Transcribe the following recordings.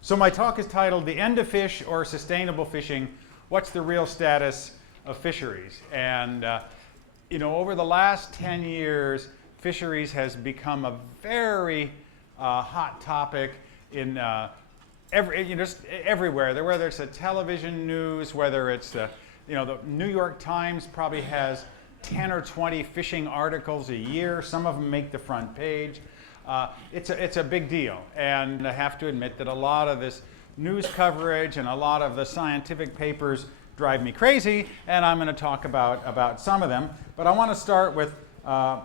So my talk is titled "The End of Fish or Sustainable Fishing: What's the Real Status of Fisheries?" And over the last 10 years, fisheries has become a very hot topic in just everywhere. Whether it's the television news, whether it's the New York Times probably has 10 or 20 fishing articles a year. Some of them make the front page. It's a big deal, and I have to admit that a lot of this news coverage and a lot of the scientific papers drive me crazy, and I'm going to talk about some of them. But I want to start with a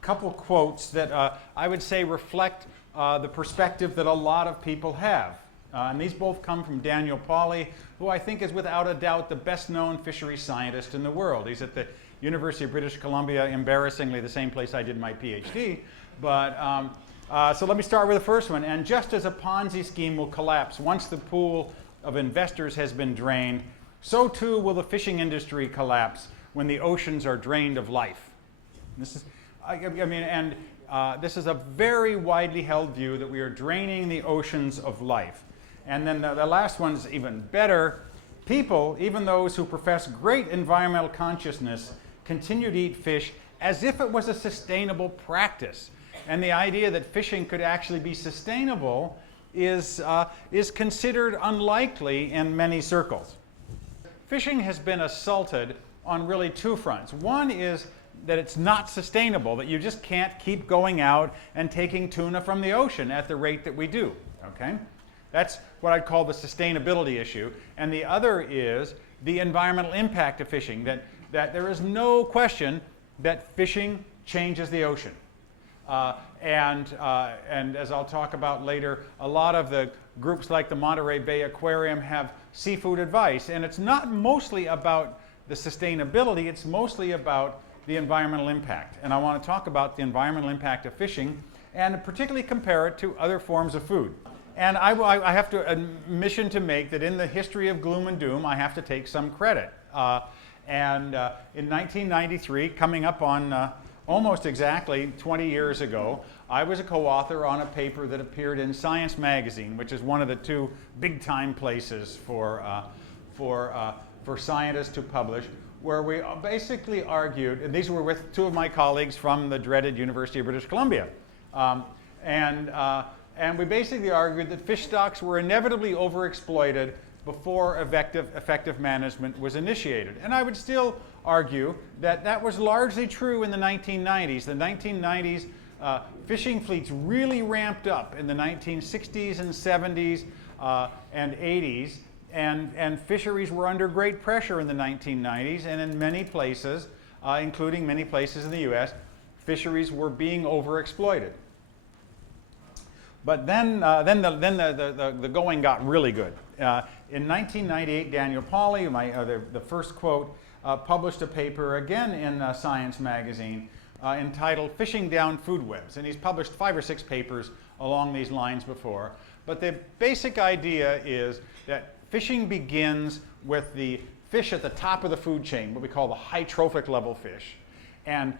couple quotes that I would say reflect the perspective that a lot of people have. And these both come from Daniel Pauly, who I think is without a doubt the best known fisheries scientist in the world. He's at the University of British Columbia, embarrassingly the same place I did my PhD. But so let me start with the first one. And just as a Ponzi scheme will collapse once the pool of investors has been drained, so too will the fishing industry collapse when the oceans are drained of life. This is, this is a very widely held view that we are draining the oceans of life. And then the last one's even better. People, even those who profess great environmental consciousness, continue to eat fish as if it was a sustainable practice. And the idea that fishing could actually be sustainable is considered unlikely in many circles. Fishing has been assaulted on really two fronts. One is that it's not sustainable, that you just can't keep going out and taking tuna from the ocean at the rate that we do. Okay? That's what I'd call the sustainability issue. And the other is the environmental impact of fishing, that there is no question that fishing changes the ocean. And as I'll talk about later, a lot of the groups like the Monterey Bay Aquarium have seafood advice. And it's not mostly about the sustainability, it's mostly about the environmental impact. And I want to talk about the environmental impact of fishing and particularly compare it to other forms of food. And I have to admission to make that in the history of gloom and doom, I have to take some credit. In 1993, coming up on almost exactly 20 years ago, I was a co-author on a paper that appeared in Science magazine, which is one of the two big-time places for scientists to publish, where we basically argued, and these were with two of my colleagues from the dreaded University of British Columbia, and we basically argued that fish stocks were inevitably overexploited before effective management was initiated. And I would still argue that that was largely true in the 1990s. The 1990s, fishing fleets really ramped up in the 1960s and 70s and 80s, and fisheries were under great pressure in the 1990s, and in many places, including many places in the US, fisheries were being overexploited. But then the going got really good. In 1998, Daniel Pauly, the first quote, published a paper again in Science magazine entitled "Fishing Down Food Webs." And he's published 5 or 6 papers along these lines before. But the basic idea is that fishing begins with the fish at the top of the food chain, what we call the high trophic level fish. And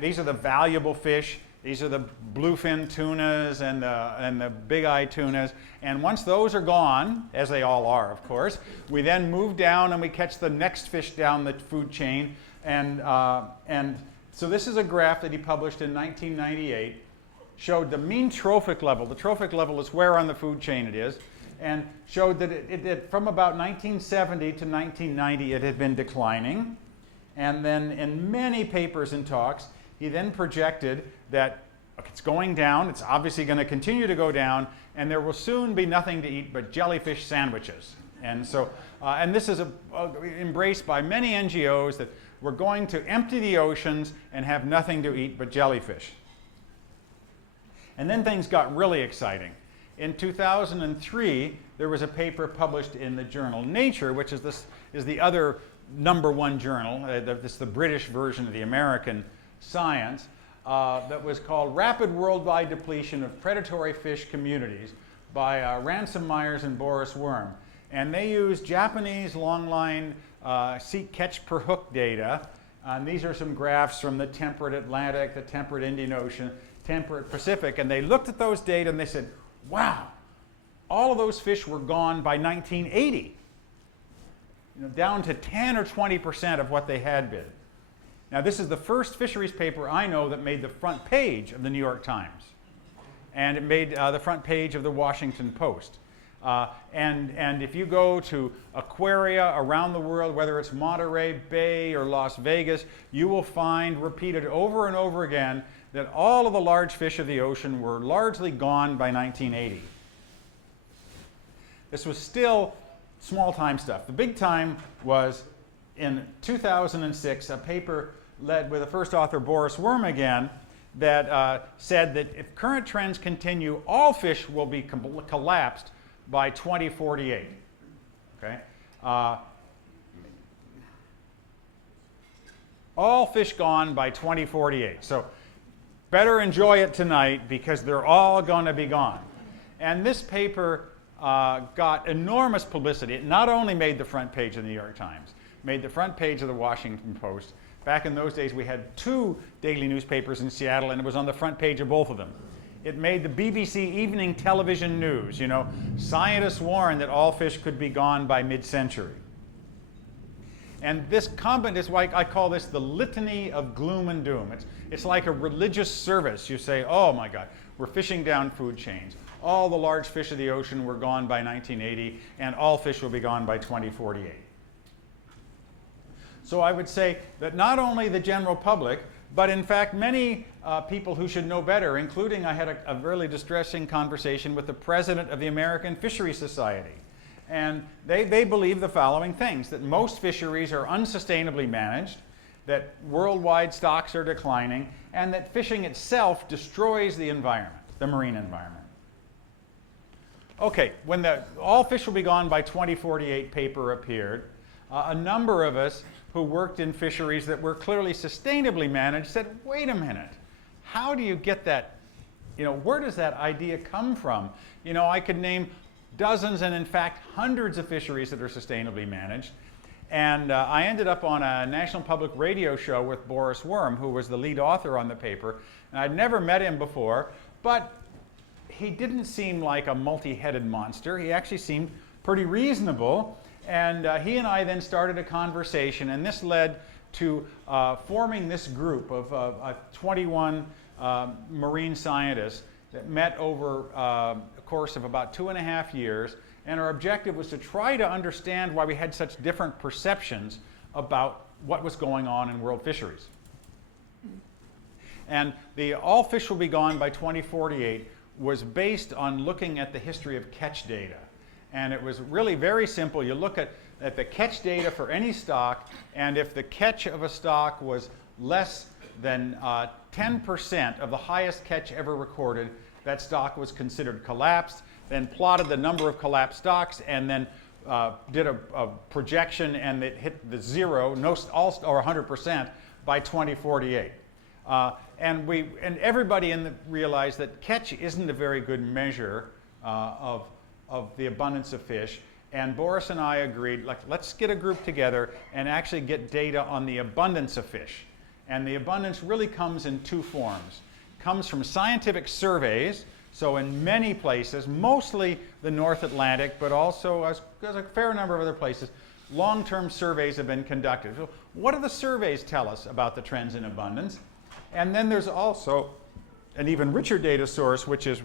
these are the valuable fish. These are the bluefin tunas and the big-eye tunas. And once those are gone, as they all are, of course, we then move down and we catch the next fish down the food chain. And so this is a graph that he published in 1998, showed the mean trophic level. The trophic level is where on the food chain it is, and showed that it from about 1970 to 1990, it had been declining. And then in many papers and talks, he then projected that it's going down, it's obviously going to continue to go down, and there will soon be nothing to eat but jellyfish sandwiches. And so, and this is embraced by many NGOs, that we're going to empty the oceans and have nothing to eat but jellyfish. And then things got really exciting. In 2003, there was a paper published in the journal Nature, which is the other #1 journal. This is the British version of the American Science, that was called "Rapid Worldwide Depletion of Predatory Fish Communities" by Ransom Myers and Boris Worm. And they used Japanese longline catch per hook data. And these are some graphs from the temperate Atlantic, the temperate Indian Ocean, temperate Pacific. And they looked at those data and they said, wow, all of those fish were gone by 1980, down to 10 or 20% of what they had been. Now, this is the first fisheries paper I know that made the front page of the New York Times. And it made the front page of the Washington Post. And if you go to aquaria around the world, whether it's Monterey Bay or Las Vegas, you will find repeated over and over again that all of the large fish of the ocean were largely gone by 1980. This was still small time stuff. The big time was in 2006, a paper led with the first author, Boris Worm again, that said that if current trends continue, all fish will be collapsed by 2048. Okay? All fish gone by 2048. So better enjoy it tonight because they're all going to be gone. And this paper got enormous publicity. It not only made the front page of the New York Times, made the front page of the Washington Post. Back in those days, we had 2 daily newspapers in Seattle, and it was on the front page of both of them. It made the BBC Evening Television News. Scientists warned that all fish could be gone by mid-century. And this comment is why I call this the litany of gloom and doom. It's like a religious service. You say, oh my God, we're fishing down food chains. All the large fish of the ocean were gone by 1980, and all fish will be gone by 2048. So I would say that not only the general public, but in fact many people who should know better, including I had a really distressing conversation with the president of the American Fisheries Society. And they believe the following things: that most fisheries are unsustainably managed, that worldwide stocks are declining, and that fishing itself destroys the environment, the marine environment. Okay, when the All Fish Will Be Gone by 2048 paper appeared, a number of us who worked in fisheries that were clearly sustainably managed said, wait a minute, how do you get that? Where does that idea come from? I could name dozens and in fact hundreds of fisheries that are sustainably managed. And I ended up on a national public radio show with Boris Worm, who was the lead author on the paper. And I'd never met him before, but he didn't seem like a multi-headed monster. He actually seemed pretty reasonable. And he and I then started a conversation, and this led to forming this group of 21 marine scientists that met over a course of about 2.5 years. And our objective was to try to understand why we had such different perceptions about what was going on in world fisheries. And the All Fish Will Be Gone by 2048 was based on looking at the history of catch data. And it was really very simple. You look at the catch data for any stock, and if the catch of a stock was less than 10% of the highest catch ever recorded, that stock was considered collapsed, then plotted the number of collapsed stocks, and then did a projection, and it hit the zero, or 100% by 2048. And everybody realized that catch isn't a very good measure of the abundance of fish. And Boris and I agreed, let's get a group together and actually get data on the abundance of fish. And the abundance really comes in 2 forms. It comes from scientific surveys. So in many places, mostly the North Atlantic, but also as a fair number of other places, long-term surveys have been conducted. So what do the surveys tell us about the trends in abundance? And then there's also an even richer data source, which is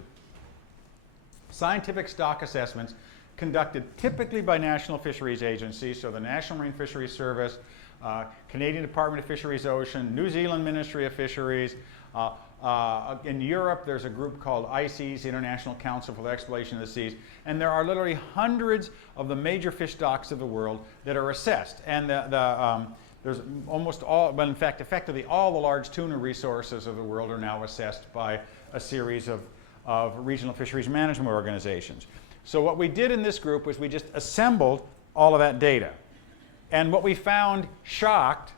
scientific stock assessments conducted typically by national fisheries agencies, so the National Marine Fisheries Service, Canadian Department of Fisheries Ocean, New Zealand Ministry of Fisheries. In Europe, there's a group called ICES, International Council for the Exploration of the Seas, and there are literally hundreds of the major fish stocks of the world that are assessed. And there's almost all, but in fact, effectively all the large tuna resources of the world are now assessed by a series of regional fisheries management organizations. So what we did in this group was we just assembled all of that data. And what we found shocked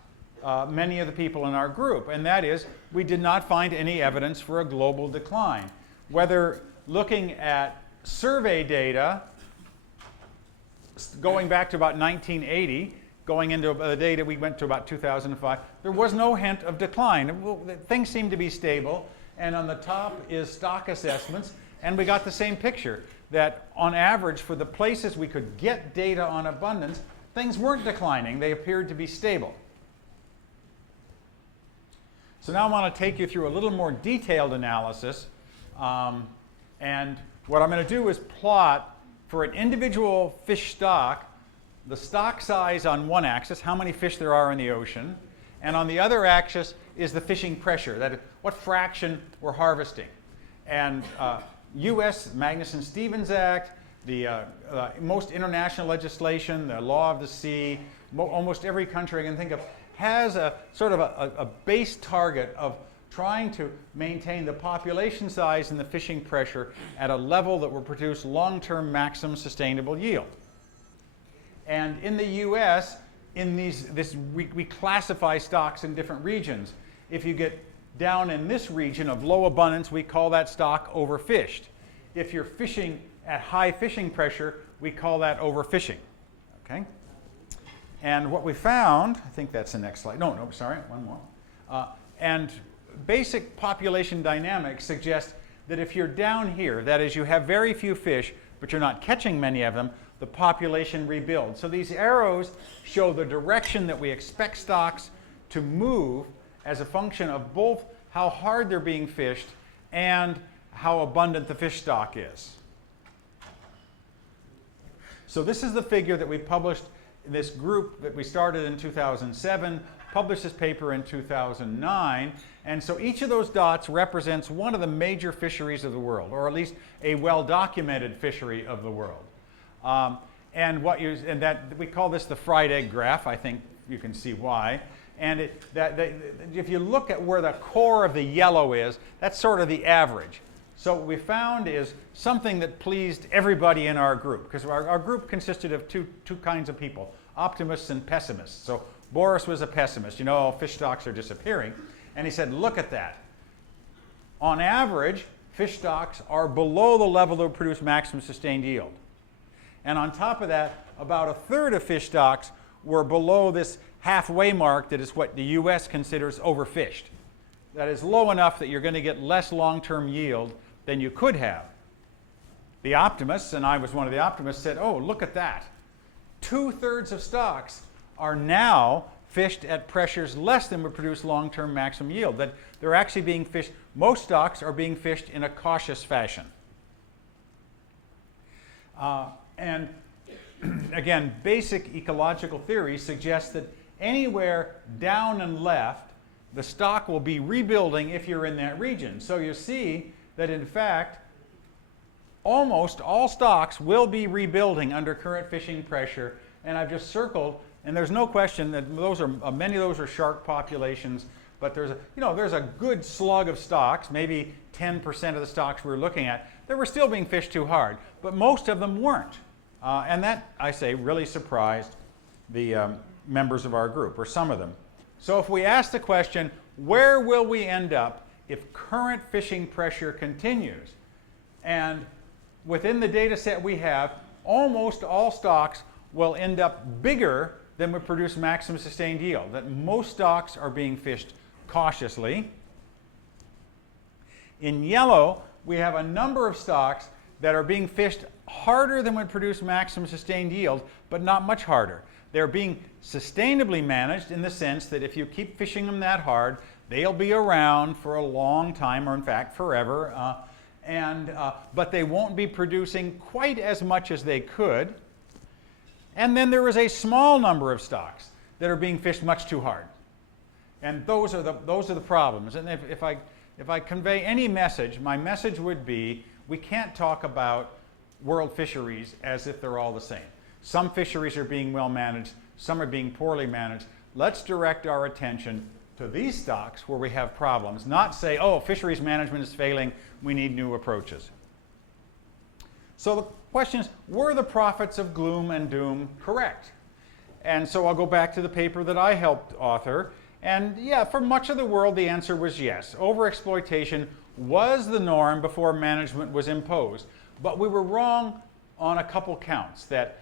many of the people in our group, and that is we did not find any evidence for a global decline. Whether looking at survey data going back to about 1980, going into the data we went to about 2005, there was no hint of decline. Things seem to be stable, and on the top is stock assessments, And we got the same picture, that on average, for the places we could get data on abundance, things weren't declining. They appeared to be stable. So now I want to take you through a little more detailed analysis. And what I'm going to do is plot for an individual fish stock, the stock size on one axis, how many fish there are in the ocean, and on the other axis is the fishing pressure, that is, what fraction we're harvesting. And U.S. Magnuson-Stevens Act, the most international legislation, the law of the sea, almost every country I can think of has a sort of a base target of trying to maintain the population size and the fishing pressure at a level that will produce long-term maximum sustainable yield. And in the U.S., we classify stocks in different regions. If you get down in this region of low abundance, we call that stock overfished. If you're fishing at high fishing pressure, we call that overfishing. Okay? And what we found, I think that's the next slide. No, sorry, one more. And basic population dynamics suggest that if you're down here, that is, you have very few fish, but you're not catching many of them, the population rebuilds. So these arrows show the direction that we expect stocks to move as a function of both how hard they're being fished and how abundant the fish stock is. So this is the figure that we published in this group that we started in 2007, published this paper in 2009, and so each of those dots represents one of the major fisheries of the world, or at least a well-documented fishery of the world. And we call this the fried egg graph. I think you can see why. And if you look at where the core of the yellow is, that's sort of the average. So what we found is something that pleased everybody in our group, because our group consisted of two kinds of people, optimists and pessimists. So Boris was a pessimist. You know, fish stocks are disappearing. And he said, look at that. On average, fish stocks are below the level that would produce maximum sustained yield. And on top of that, about a third of fish stocks were below this halfway mark that is what the U.S. considers overfished. That is low enough that you're going to get less long-term yield than you could have. The optimists, and I was one of the optimists, said, oh, look at that. 2/3 of stocks are now fished at pressures less than would produce long-term maximum yield. That they're actually being fished, most stocks are being fished in a cautious fashion. And again, basic ecological theory suggests that anywhere down and left, the stock will be rebuilding if you're in that region. So you see that in fact, almost all stocks will be rebuilding under current fishing pressure. And I've just circled, and there's no question that many of those are shark populations, but there's a good slug of stocks, maybe 10% of the stocks we were looking at, that were still being fished too hard, but most of them weren't. And that, I say, really surprised the members of our group, or some of them. So if we ask the question, where will we end up if current fishing pressure continues? And within the data set we have, almost all stocks will end up bigger than would produce maximum sustained yield. That most stocks are being fished cautiously. In yellow, we have a number of stocks that are being fished harder than would produce maximum sustained yield, but not much harder. They're being sustainably managed in the sense that if you keep fishing them that hard, they'll be around for a long time, or in fact forever, but they won't be producing quite as much as they could. And then there is a small number of stocks that are being fished much too hard. And those are the problems. And if I convey any message, my message would be, we can't talk about world fisheries as if they're all the same. Some fisheries are being well managed, some are being poorly managed. Let's direct our attention to these stocks where we have problems, not say, oh, fisheries management is failing, we need new approaches. So the question is, were the prophets of gloom and doom correct? And so I'll go back to the paper that I helped author. And yeah, for much of the world, the answer was yes. Overexploitation was the norm before management was imposed. But we were wrong on a couple counts, that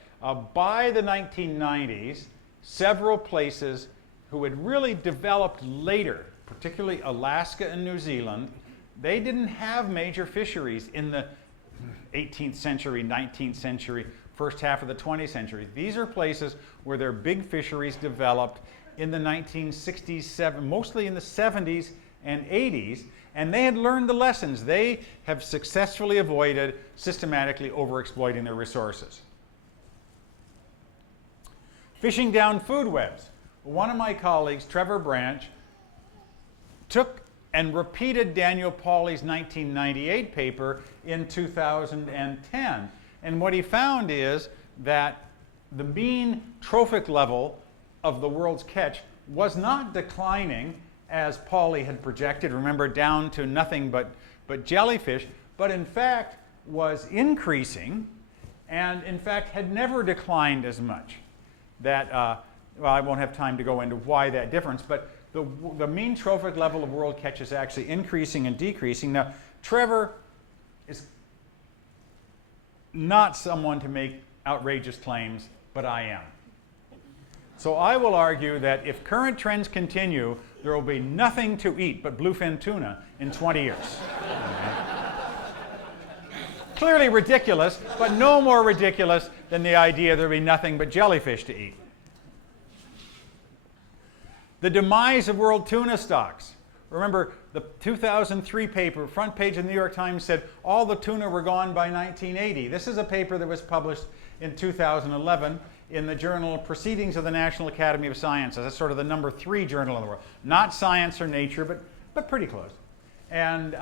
by the 1990s, several places who had really developed later, particularly Alaska and New Zealand, they didn't have major fisheries in the 18th century, 19th century, first half of the 20th century. These are places where their big fisheries developed in the 1960s, mostly in the 70s and 80s, and they had learned the lessons. They have successfully avoided systematically overexploiting their resources. Fishing down food webs. One of my colleagues, Trevor Branch, took and repeated Daniel Pauly's 1998 paper in 2010. And what he found is that the mean trophic level of the world's catch was not declining as Pauly had projected, remember, down to nothing but jellyfish, but in fact was increasing, and in fact had never declined as much. That, well, I won't have time to go into why that difference, but the mean trophic level of world catch is actually increasing and decreasing. Now, Trevor is not someone to make outrageous claims, but I am. So I will argue that if current trends continue, there will be nothing to eat but bluefin tuna in 20 years. Clearly ridiculous, but no more ridiculous than the idea there will be nothing but jellyfish to eat. The demise of world tuna stocks. Remember, the 2003 paper, front page of the New York Times, said all the tuna were gone by 1980. This is a paper that was published in 2011 in the journal Proceedings of the National Academy of Sciences. That's sort of the number 3 journal in the world. Not Science or Nature, but pretty close. And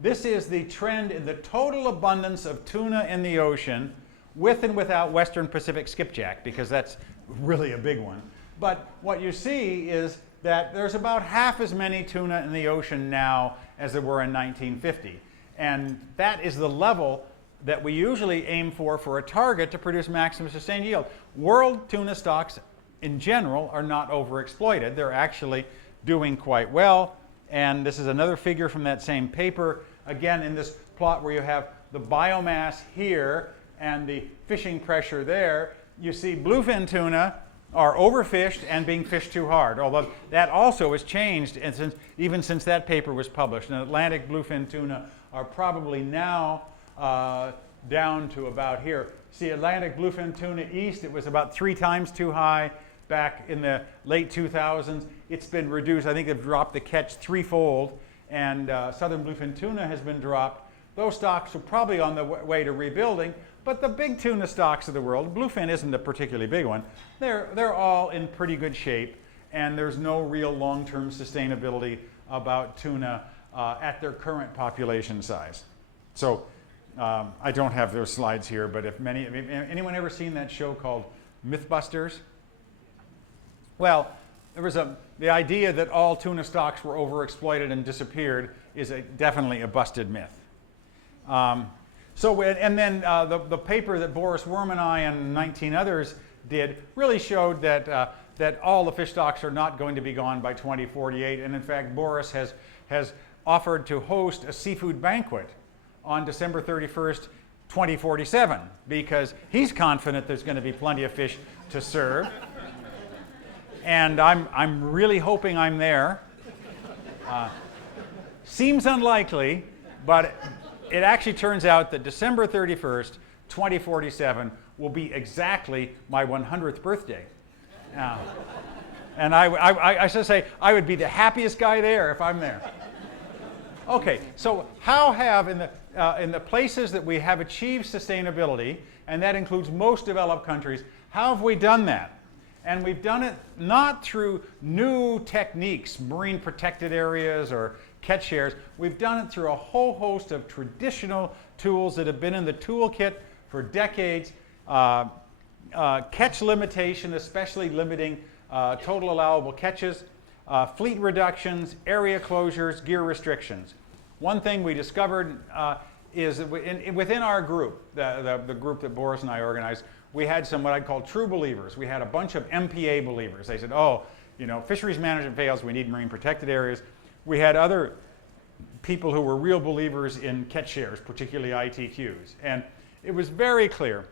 this is the trend in the total abundance of tuna in the ocean, with and without Western Pacific skipjack, because that's really a big one. But what you see is that there's about half as many tuna in the ocean now as there were in 1950. And that is the level that we usually aim for a target to produce maximum sustained yield. World tuna stocks in general are not overexploited. They're actually doing quite well. And this is another figure from that same paper. Again, in this plot where you have the biomass here and the fishing pressure there, you see bluefin tuna are overfished and being fished too hard, although that also has changed and even since that paper was published. And Atlantic bluefin tuna are probably now down to about here. See, Atlantic bluefin tuna east, it was about 3 times too high back in the late 2000s. It's been reduced. I think they've dropped the catch 3-fold, and southern bluefin tuna has been dropped. Those stocks are probably on the way to rebuilding, but the big tuna stocks of the world, bluefin isn't a particularly big one, they're all in pretty good shape, and there's no real long-term sustainability about tuna at their current population size. So I don't have those slides here, but if anyone ever seen that show called Mythbusters? Well, there was the idea that all tuna stocks were overexploited and disappeared is definitely a busted myth. The paper that Boris Worm and I and 19 others did really showed that all the fish stocks are not going to be gone by 2048, and in fact Boris has offered to host a seafood banquet on December 31st, 2047, because he's confident there's going to be plenty of fish to serve. And I'm really hoping I'm there. Seems unlikely, but it actually turns out that December 31st, 2047 will be exactly my 100th birthday. And I should say, I would be the happiest guy there if I'm there. Okay, so how have, in the places that we have achieved sustainability, and that includes most developed countries, how have we done that? And we've done it not through new techniques, marine protected areas or catch shares. We've done it through a whole host of traditional tools that have been in the toolkit for decades. Catch limitation, especially limiting total allowable catches, fleet reductions, area closures, gear restrictions. One thing we discovered is that within our group, the group that Boris and I organized, we had some what I'd call true believers. We had a bunch of MPA believers. They said, oh, fisheries management fails, we need marine protected areas. We had other people who were real believers in catch shares, particularly ITQs. And it was very clear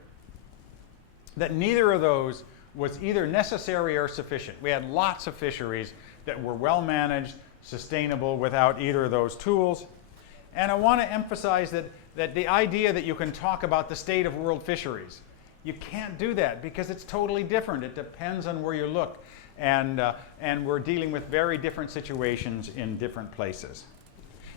that neither of those was either necessary or sufficient. We had lots of fisheries that were well managed, sustainable without either of those tools. And I want to emphasize that that the idea that you can talk about the state of world fisheries, you can't do that because it's totally different. It depends on where you look. And we're dealing with very different situations in different places.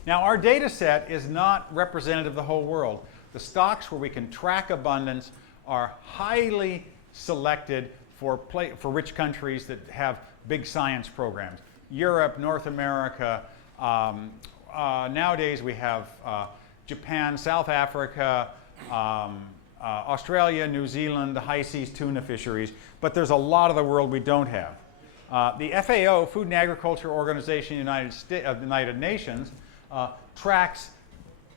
Now, our data set is not representative of the whole world. The stocks where we can track abundance are highly selected for rich countries that have big science programs. Europe, North America, nowadays we have Japan, South Africa, Australia, New Zealand, the high seas tuna fisheries, but there's a lot of the world we don't have. The FAO, Food and Agriculture Organization of the United Nations, tracks,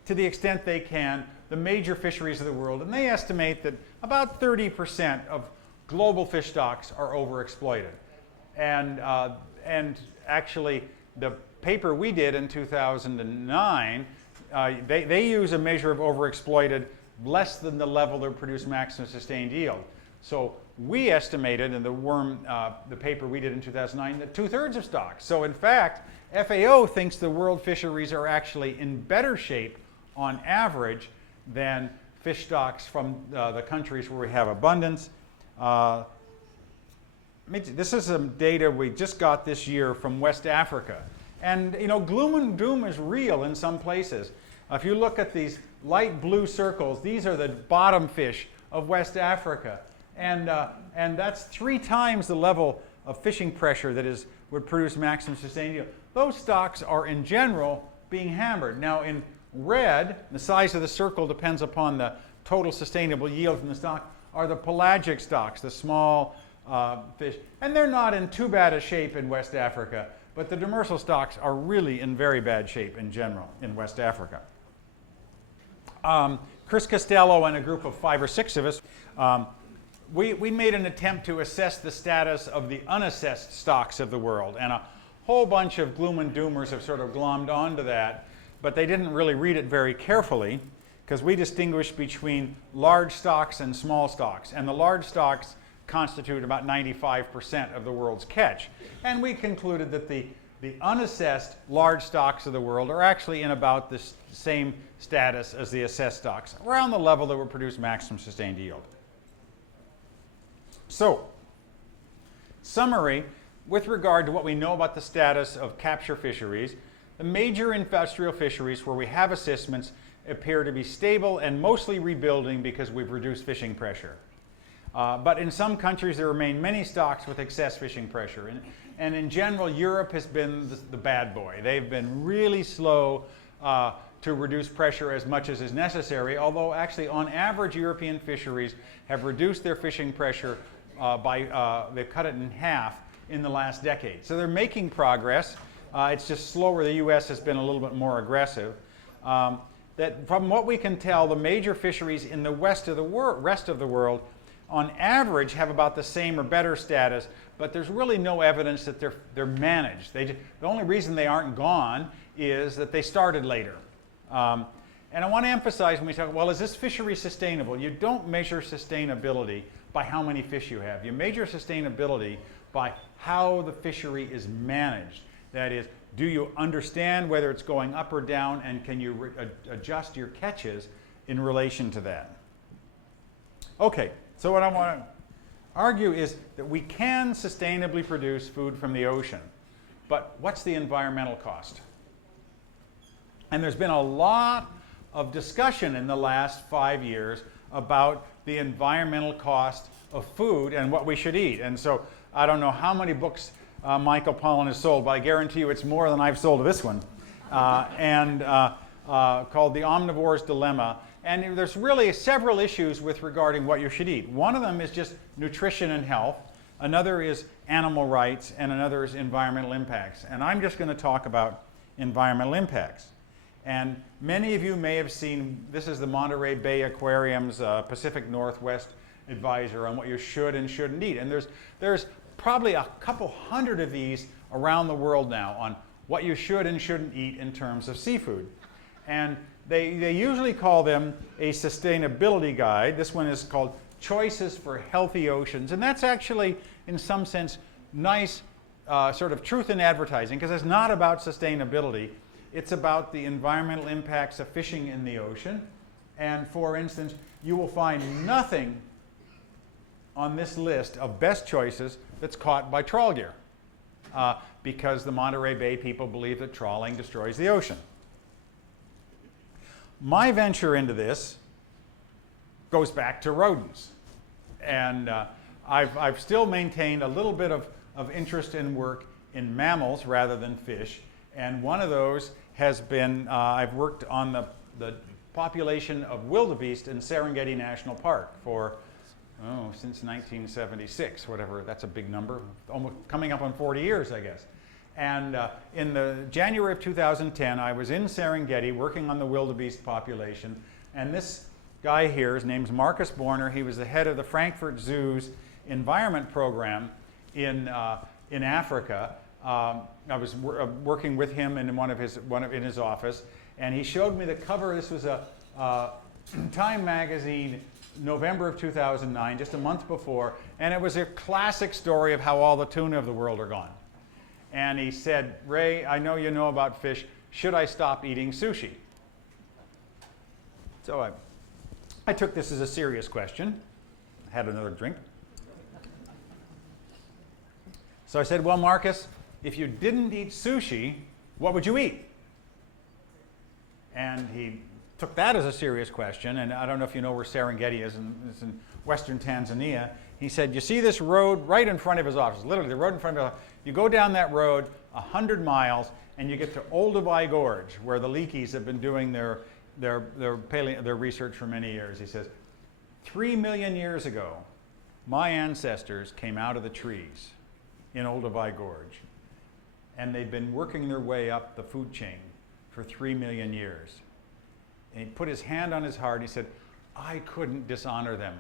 to the extent they can, the major fisheries of the world, and they estimate that about 30% of global fish stocks are overexploited. And actually, the paper we did in 2009, they use a measure of overexploited less than the level that would produce maximum sustained yield. So we estimated in the paper we did in 2009 that 2/3 of stocks. So in fact, FAO thinks the world fisheries are actually in better shape on average than fish stocks from the countries where we have abundance. This is some data we just got this year from West Africa. And you know, gloom and doom is real in some places. If you look at these light blue circles, these are the bottom fish of West Africa. And that's 3 times the level of fishing pressure that would produce maximum sustained yield. Those stocks are in general being hammered. Now in red, the size of the circle depends upon the total sustainable yield from the stock, are the pelagic stocks, the small fish. And they're not in too bad a shape in West Africa, but the demersal stocks are really in very bad shape in general in West Africa. Chris Costello and a group of 5 or 6 of us, we made an attempt to assess the status of the unassessed stocks of the world, and a whole bunch of gloom and doomers have sort of glommed onto that, but they didn't really read it very carefully, because we distinguish between large stocks and small stocks, and the large stocks constitute about 95% of the world's catch. And we concluded that the unassessed large stocks of the world are actually in about the same status as the assessed stocks, around the level that would produce maximum sustained yield. So, summary, with regard to what we know about the status of capture fisheries, the major industrial fisheries where we have assessments appear to be stable and mostly rebuilding because we've reduced fishing pressure. But in some countries there remain many stocks with excess fishing pressure. And in general, Europe has been the bad boy. They've been really slow to reduce pressure as much as is necessary, although actually on average European fisheries have reduced their fishing pressure they've cut it in half in the last decade. So they're making progress. It's just slower. The US has been a little bit more aggressive. That from what we can tell, the major fisheries in the rest of the world on average have about the same or better status, but there's really no evidence that they're managed. The only reason they aren't gone is that they started later. And I want to emphasize when we talk, well, is this fishery sustainable? You don't measure sustainability by how many fish you have. You measure sustainability by how the fishery is managed. That is, do you understand whether it's going up or down, and can you adjust your catches in relation to that? Okay, so what I want to argue is that we can sustainably produce food from the ocean, but what's the environmental cost? And there's been a lot of discussion in the last 5 years about the environmental cost of food and what we should eat. And so I don't know how many books Michael Pollan has sold, but I guarantee you it's more than I've sold of this one, called The Omnivore's Dilemma. And there's really several issues with regarding what you should eat. One of them is just nutrition and health. Another is animal rights, and another is environmental impacts. And I'm just going to talk about environmental impacts. And many of you may have seen, this is the Monterey Bay Aquarium's Pacific Northwest advisor on what you should and shouldn't eat. And there's probably a couple hundred of these around the world now on what you should and shouldn't eat in terms of seafood. And they usually call them a sustainability guide. This one is called Choices for Healthy Oceans. And that's actually, in some sense, nice sort of truth in advertising, because it's not about sustainability. It's about the environmental impacts of fishing in the ocean. And for instance, you will find nothing on this list of best choices that's caught by trawl gear, because the Monterey Bay people believe that trawling destroys the ocean. My venture into this goes back to rodents. And I've still maintained a little bit of interest in work in mammals rather than fish. And one of those has been, I've worked on the population of wildebeest in Serengeti National Park for, since 1976, whatever, that's a big number, almost coming up on 40 years, I guess. And in the January of 2010, I was in Serengeti working on the wildebeest population, and this guy here, his name's Marcus Borner, he was the head of the Frankfurt Zoo's environment program in Africa. I was working with him in in his office, and he showed me the cover. This was a Time magazine, November of 2009, just a month before, and it was a classic story of how all the tuna of the world are gone. And he said, "Ray, I know you know about fish. Should I stop eating sushi?" So I took this as a serious question. I had another drink. So I said, "Well, Marcus, if you didn't eat sushi, what would you eat?" And he took that as a serious question, and I don't know if you know where Serengeti is, it's in western Tanzania. He said, "You see this road right in front of his office, literally the road in front of his office. You go down that road 100 miles, and you get to Olduvai Gorge, where the Leakeys have been doing their research for many years." He says, 3 million years ago, my ancestors came out of the trees in Olduvai Gorge, and they've been working their way up the food chain for 3 million years. And he put his hand on his heart and he said, "I couldn't dishonor them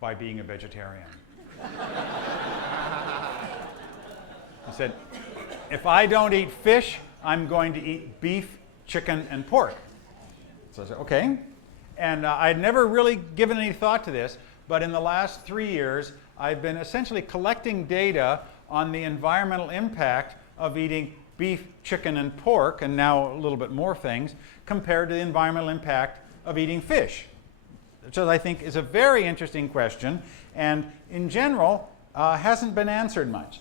by being a vegetarian." He said, "If I don't eat fish, I'm going to eat beef, chicken, and pork." So I said, "Okay." And I'd never really given any thought to this, but in the last 3 years, I've been essentially collecting data on the environmental impact of eating beef, chicken, and pork, and now a little bit more things, compared to the environmental impact of eating fish, which I think is a very interesting question, and in general, hasn't been answered much.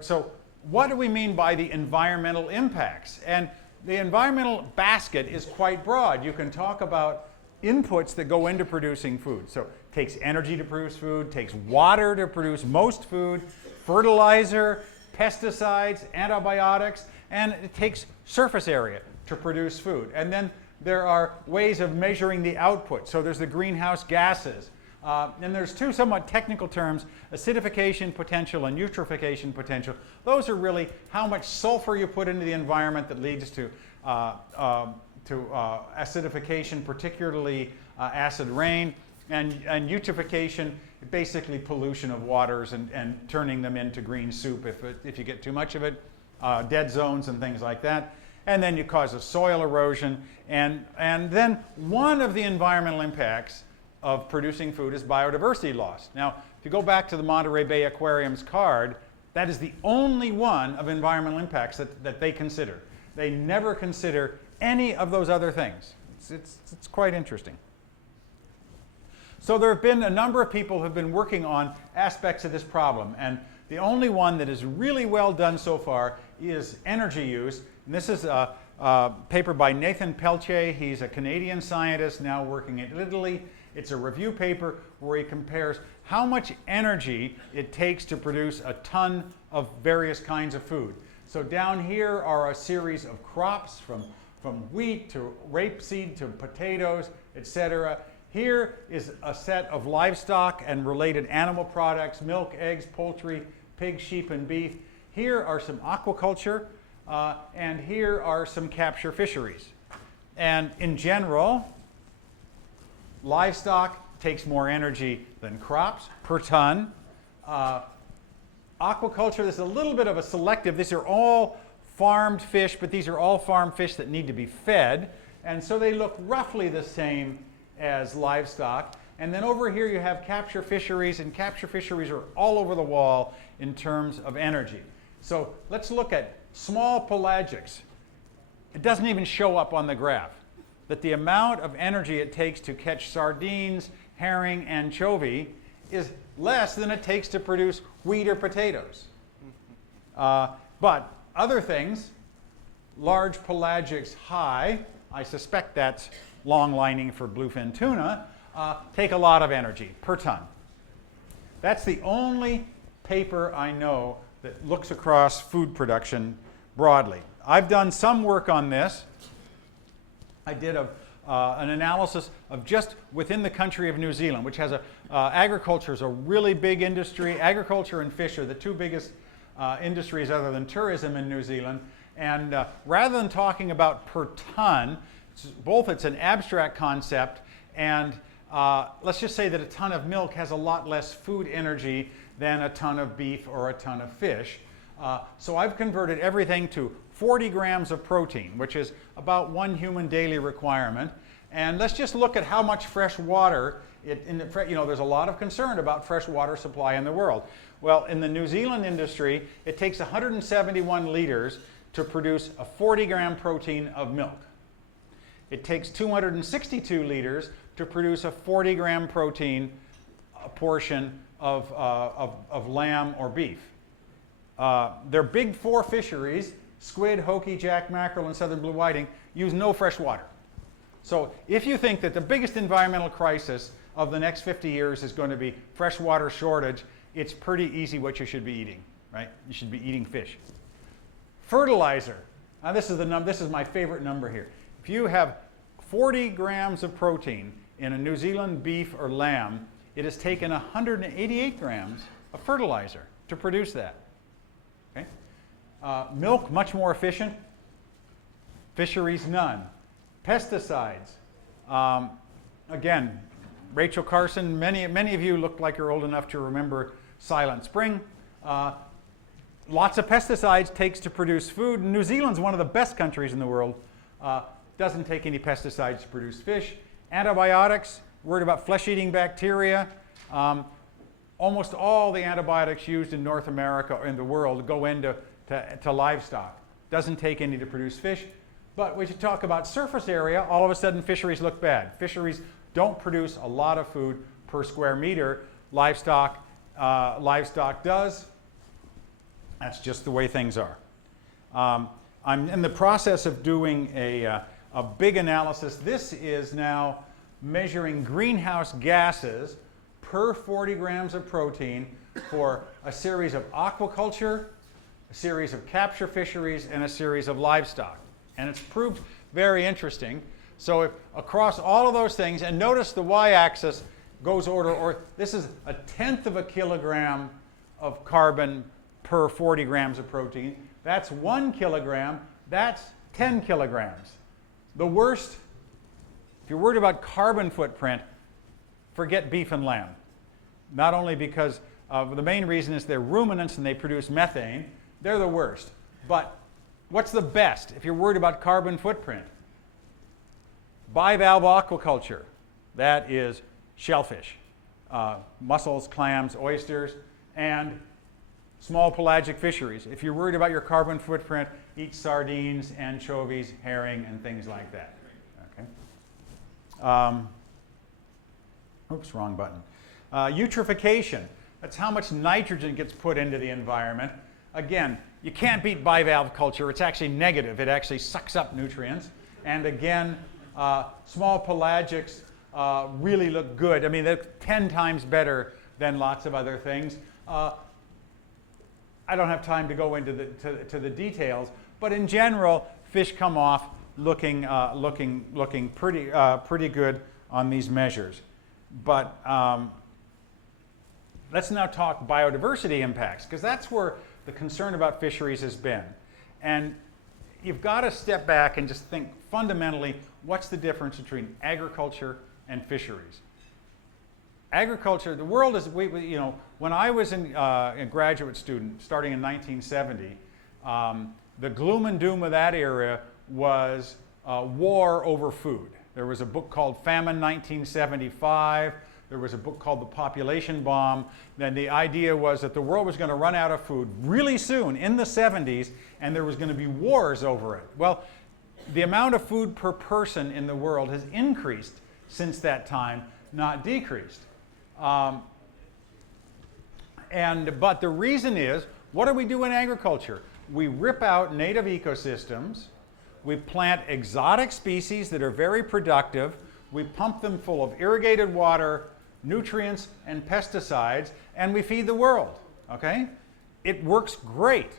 So what do we mean by the environmental impacts? And the environmental basket is quite broad. You can talk about inputs that go into producing food. So it takes energy to produce food, takes water to produce most food, fertilizer, pesticides, antibiotics, and it takes surface area to produce food. And then there are ways of measuring the output. So there's the greenhouse gases. And there's two somewhat technical terms, acidification potential and eutrophication potential. Those are really how much sulfur you put into the environment that leads to acidification, particularly acid rain, and eutrophication, basically pollution of waters and turning them into green soup if you get too much of it, dead zones and things like that. And then you cause a soil erosion. And then one of the environmental impacts of producing food is biodiversity loss. Now, if you go back to the Monterey Bay Aquarium's card, that is the only one of environmental impacts that they consider. They never consider any of those other things. It's quite interesting. So there have been a number of people who have been working on aspects of this problem, and the only one that is really well done so far is energy use. And this is a paper by Nathan Peltier. He's a Canadian scientist now working in Italy. It's a review paper where he compares how much energy it takes to produce a ton of various kinds of food. So down here are a series of crops from wheat to rapeseed to potatoes, etc. Here is a set of livestock and related animal products, milk, eggs, poultry, pig, sheep, and beef. Here are some aquaculture, and here are some capture fisheries. And in general, livestock takes more energy than crops per ton. Aquaculture, there's a little bit of a selective. These are all farmed fish, but these are all farmed fish that need to be fed. And so they look roughly the same as livestock. And then over here you have capture fisheries, and capture fisheries are all over the wall in terms of energy. So let's look at small pelagics. It doesn't even show up on the graph. that the amount of energy it takes to catch sardines, herring, anchovy is less than it takes to produce wheat or potatoes. But other things, large pelagics high, I suspect that's long lining for bluefin tuna, take a lot of energy per ton. That's the only paper I know that looks across food production broadly. I've done some work on this. I did an analysis of just within the country of New Zealand, which has agriculture is a really big industry. Agriculture and fish are the two biggest industries other than tourism in New Zealand. And rather than talking about per ton, it's an abstract concept, and let's just say that a ton of milk has a lot less food energy than a ton of beef or a ton of fish. So I've converted everything to 40 grams of protein, which is about 1 human daily requirement. And let's just look at how much fresh water, there's a lot of concern about fresh water supply in the world. Well, in the New Zealand industry, it takes 171 liters to produce a 40-gram protein of milk. It takes 262 liters to produce a 40-gram protein portion of lamb or beef. Their big four fisheries, squid, hoki, jack mackerel, and southern blue whiting, use no fresh water. So if you think that the biggest environmental crisis of the next 50 years is going to be freshwater shortage, it's pretty easy what you should be eating, right? You should be eating fish. Fertilizer. Now this is my favorite number here. If you have 40 grams of protein in a New Zealand beef or lamb, it has taken 188 grams of fertilizer to produce that. Okay? Milk, much more efficient. Fisheries, none. Pesticides. Again, Rachel Carson, many of you look like you're old enough to remember Silent Spring. Lots of pesticides takes to produce food. New Zealand's one of the best countries in the world. Doesn't take any pesticides to produce fish. Antibiotics, worried about flesh-eating bacteria. Almost all the antibiotics used in North America or in the world go into livestock. Doesn't take any to produce fish. But when you talk about surface area, all of a sudden fisheries look bad. Fisheries don't produce a lot of food per square meter. Livestock does. That's just the way things are. I'm in the process of doing a big analysis. This is now measuring greenhouse gases per 40 grams of protein for a series of aquaculture, a series of capture fisheries, and a series of livestock. And it's proved very interesting. So across all of those things, and notice the y-axis goes this is 1/10 of a kilogram of carbon per 40 grams of protein. That's 1 kilogram. That's 10 kilograms. The worst, if you're worried about carbon footprint, forget beef and lamb. Not only because the main reason is they're ruminants and they produce methane. They're the worst. But what's the best if you're worried about carbon footprint? Bivalve aquaculture. That is shellfish, mussels, clams, oysters, and small pelagic fisheries. If you're worried about your carbon footprint, eat sardines, anchovies, herring, and things like that. Okay. Oops, wrong button. Eutrophication. That's how much nitrogen gets put into the environment. Again, you can't beat bivalve culture. It's actually negative. It actually sucks up nutrients. And again, small pelagics really look good. I mean, they're 10 times better than lots of other things. I don't have time to go into the details, but in general, fish come off looking pretty good on these measures. But let's now talk biodiversity impacts, because that's where the concern about fisheries has been. And you've got to step back and just think fundamentally, what's the difference between agriculture and fisheries? Agriculture, the world is, when I was a graduate student starting in 1970, the gloom and doom of that era was war over food. There was a book called Famine 1975. There was a book called The Population Bomb. Then the idea was that the world was going to run out of food really soon in the 70s, and there was going to be wars over it. Well, the amount of food per person in the world has increased since that time, not decreased. But the reason is, what do we do in agriculture? We rip out native ecosystems, we plant exotic species that are very productive, we pump them full of irrigated water, nutrients, and pesticides, and we feed the world, okay? It works great,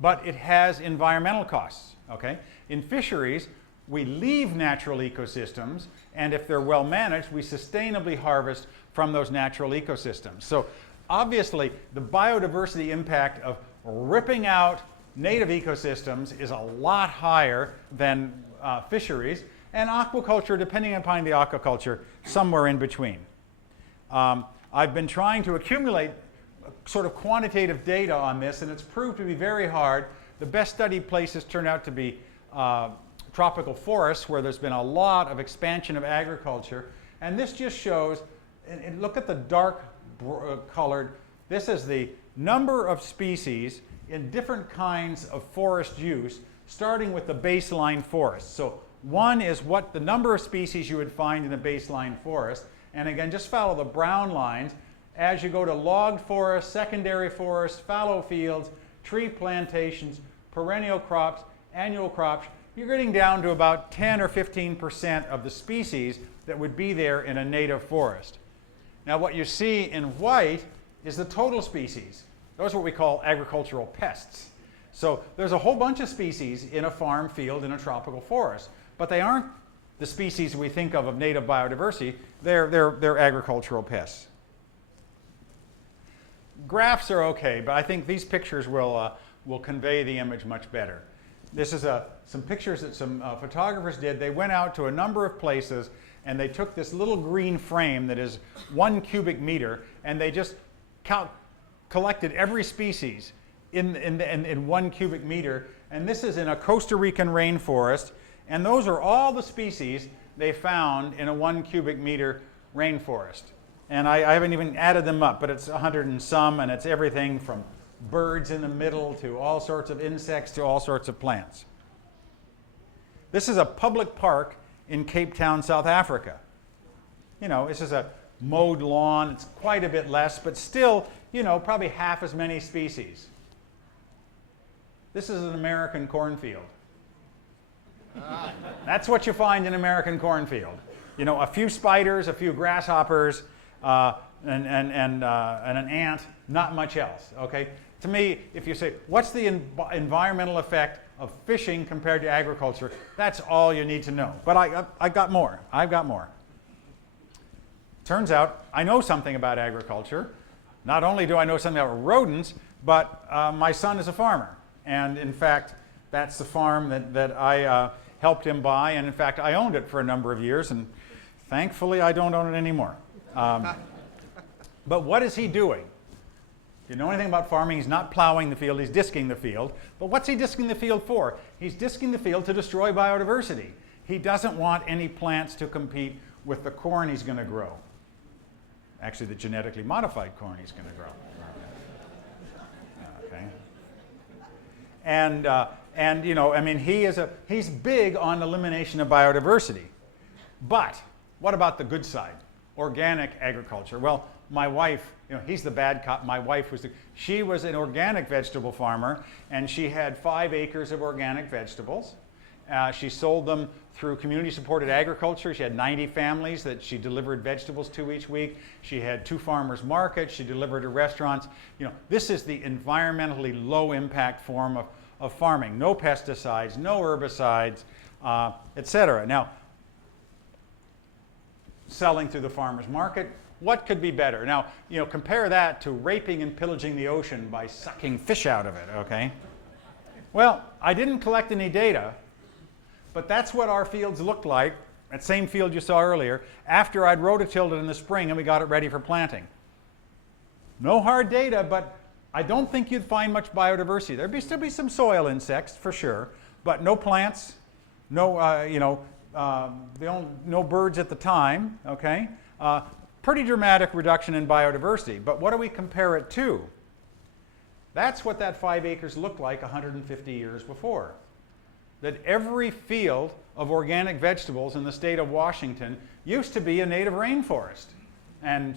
but it has environmental costs, okay? In fisheries, we leave natural ecosystems, and if they're well managed, we sustainably harvest from those natural ecosystems. So obviously, the biodiversity impact of ripping out native ecosystems is a lot higher than fisheries, and aquaculture, depending upon the aquaculture, somewhere in between. I've been trying to accumulate sort of quantitative data on this, and it's proved to be very hard. The best studied places turn out to be tropical forests, where there's been a lot of expansion of agriculture. And this just shows, and look at the dark colored, this is the number of species in different kinds of forest use, starting with the baseline forest. So 1 is what the number of species you would find in a baseline forest. And again, just follow the brown lines. As you go to logged forests, secondary forests, fallow fields, tree plantations, perennial crops, annual crops, you're getting down to about 10 or 15% of the species that would be there in a native forest. Now what you see in white is the total species. Those are what we call agricultural pests. So there's a whole bunch of species in a farm field in a tropical forest, but they aren't the species we think of native biodiversity. They're agricultural pests. Graphs are okay, but I think these pictures will convey the image much better. This is some pictures that some photographers did. They went out to a number of places and they took this little green frame that is 1 cubic meter, and they just collected every species in 1 cubic meter. And this is in a Costa Rican rainforest, and those are all the species they found in a 1 cubic meter rainforest. And I haven't even added them up, but it's 100 and some, and it's everything from birds in the middle to all sorts of insects to all sorts of plants. This is a public park in Cape Town, South Africa. You know, this is a mowed lawn. It's quite a bit less, but still, you know, probably half as many species. This is an American cornfield. That's what you find in American cornfield. You know, a few spiders, a few grasshoppers, and an ant, not much else, okay? To me, if you say, what's the environmental effect of fishing compared to agriculture, that's all you need to know. But I've got more. I've got more. Turns out I know something about agriculture. Not only do I know something about rodents, but my son is a farmer. And in fact, that's the farm that I helped him buy. And in fact, I owned it for a number of years. And thankfully, I don't own it anymore. But what is he doing? If you know anything about farming, he's not plowing the field, he's disking the field. But what's he disking the field for? He's disking the field to destroy biodiversity. He doesn't want any plants to compete with the corn he's going to grow. Actually, the genetically modified corn he's going to grow. Okay. And you know, I mean, he's big on elimination of biodiversity. But what about the good side? Organic agriculture. Well, my wife, you know, he's the bad cop. My wife she was an organic vegetable farmer, and she had 5 acres of organic vegetables. She sold them through community-supported agriculture. She had 90 families that she delivered vegetables to each week. She had 2 farmers markets. She delivered to restaurants. You know, this is the environmentally low-impact form of farming. No pesticides, no herbicides, etc. Now, selling through the farmer's market, what could be better? Now, you know, compare that to raping and pillaging the ocean by sucking fish out of it, okay? Well, I didn't collect any data, but that's what our fields looked like, that same field you saw earlier, after I'd rototilled it in the spring and we got it ready for planting. No hard data, but I don't think you'd find much biodiversity. There'd still be some soil insects, for sure, but no plants, no, no birds at the time, okay? Pretty dramatic reduction in biodiversity, but what do we compare it to? That's what that 5 acres looked like 150 years before. that every field of organic vegetables in the state of Washington used to be a native rainforest. And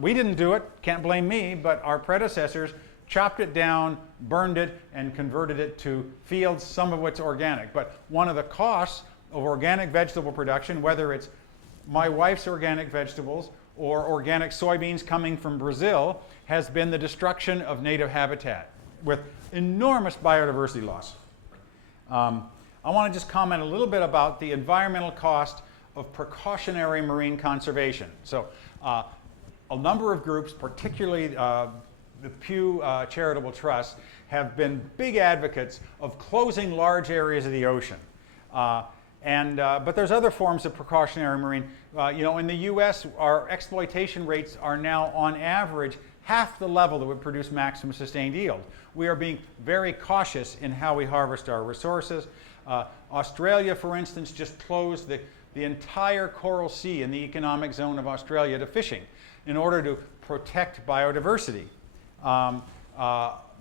we didn't do it, can't blame me, but our predecessors chopped it down, burned it, and converted it to fields, some of which organic. But one of the costs of organic vegetable production, whether it's my wife's organic vegetables or organic soybeans coming from Brazil, has been the destruction of native habitat with enormous biodiversity loss. I want to just comment a little bit about the environmental cost of precautionary marine conservation. So a number of groups, particularly the Pew Charitable Trust, have been big advocates of closing large areas of the ocean. But there's other forms of precautionary marine. In the US, our exploitation rates are now on average half the level that would produce maximum sustained yield. We are being very cautious in how we harvest our resources. Australia, for instance, just closed the entire Coral Sea in the economic zone of Australia to fishing in order to protect biodiversity.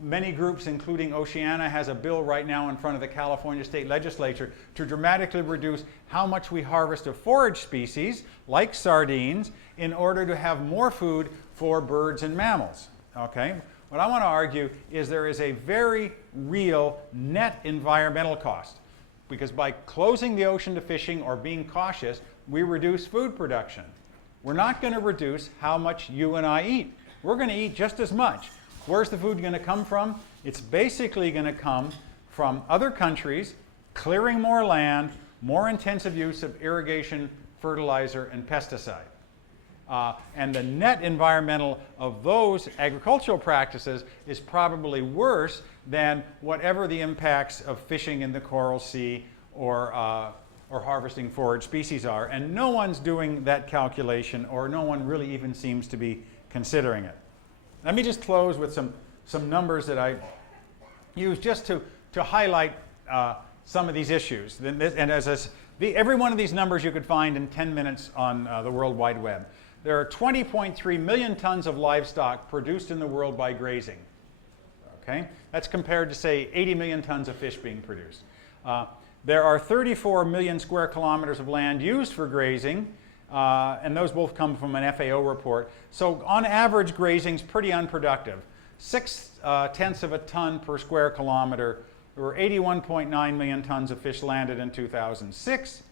Many groups, including Oceana, has a bill right now in front of the California State Legislature to dramatically reduce how much we harvest of forage species, like sardines, in order to have more food for birds and mammals. Okay? What I want to argue is there is a very real net environmental cost, because by closing the ocean to fishing or being cautious, we reduce food production. We're not going to reduce how much you and I eat. We're going to eat just as much. Where's the food going to come from? It's basically going to come from other countries clearing more land, more intensive use of irrigation, fertilizer, and pesticide. And the net environmental of those agricultural practices is probably worse than whatever the impacts of fishing in the Coral Sea or harvesting forage species are. And no one's doing that calculation, or no one really even seems to be considering it. Let me just close with some numbers that I use just to highlight some of these issues. Every one of these numbers you could find in 10 minutes on the World Wide Web. There are 20.3 million tons of livestock produced in the world by grazing. Okay? That's compared to, say, 80 million tons of fish being produced. There are 34 million square kilometers of land used for grazing, and those both come from an FAO report. So on average, grazing is pretty unproductive. 0.6 of a ton per square kilometer. There were 81.9 million tons of fish landed in 2006.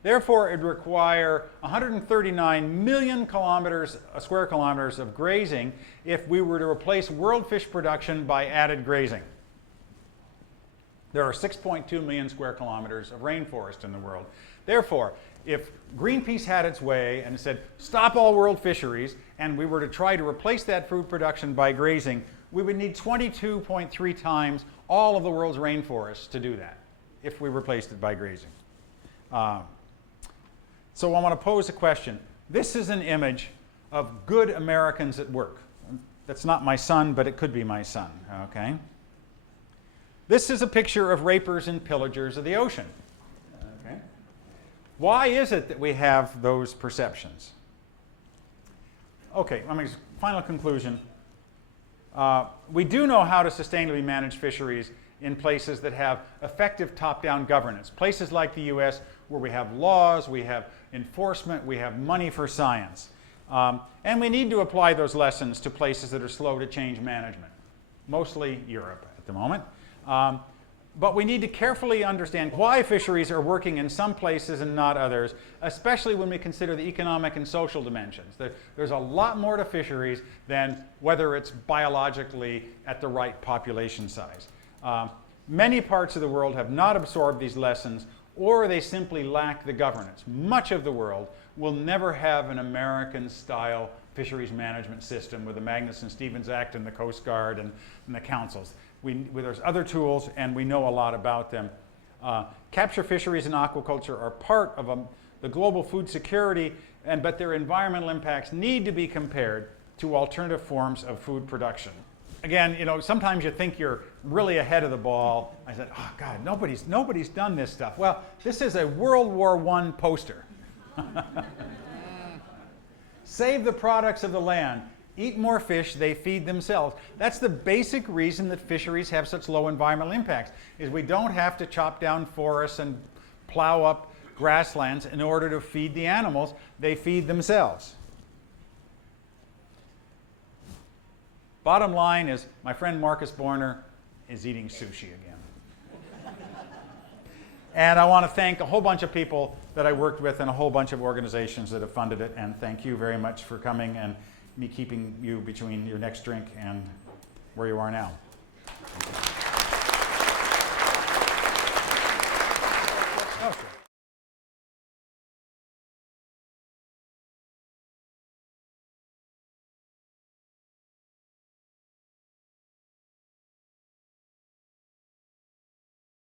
Therefore, it would require 139 million square kilometers of grazing if we were to replace world fish production by added grazing. There are 6.2 million square kilometers of rainforest in the world. Therefore, if Greenpeace had its way and said, stop all world fisheries, and we were to try to replace that food production by grazing, we would need 22.3 times all of the world's rainforests to do that, if we replaced it by grazing. So I want to pose a question. This is an image of good Americans at work. That's not my son, but it could be my son, okay? This is a picture of rapers and pillagers of the ocean. Okay? Why is it that we have those perceptions? Okay, final conclusion. We do know how to sustainably manage fisheries in places that have effective top-down governance. Places like the US, where we have laws, we have enforcement, we have money for science. And we need to apply those lessons to places that are slow to change management, mostly Europe at the moment. But we need to carefully understand why fisheries are working in some places and not others, especially when we consider the economic and social dimensions. There's a lot more to fisheries than whether it's biologically at the right population size. Many parts of the world have not absorbed these lessons, or they simply lack the governance. Much of the world will never have an American-style fisheries management system with the Magnuson-Stevens Act and the Coast Guard and the councils. There's other tools, and we know a lot about them. Capture fisheries and aquaculture are part of the global food security, but their environmental impacts need to be compared to alternative forms of food production. Again, sometimes you think you're really ahead of the ball. I said, oh God, nobody's done this stuff. Well, this is a World War I poster. Save the products of the land. eat more fish, they feed themselves. That's the basic reason that fisheries have such low environmental impacts, is we don't have to chop down forests and plow up grasslands in order to feed the animals. They feed themselves. Bottom line is, my friend Marcus Borner is eating sushi again. And I want to thank a whole bunch of people that I worked with and a whole bunch of organizations that have funded it. And thank you very much for coming and me keeping you between your next drink and where you are now.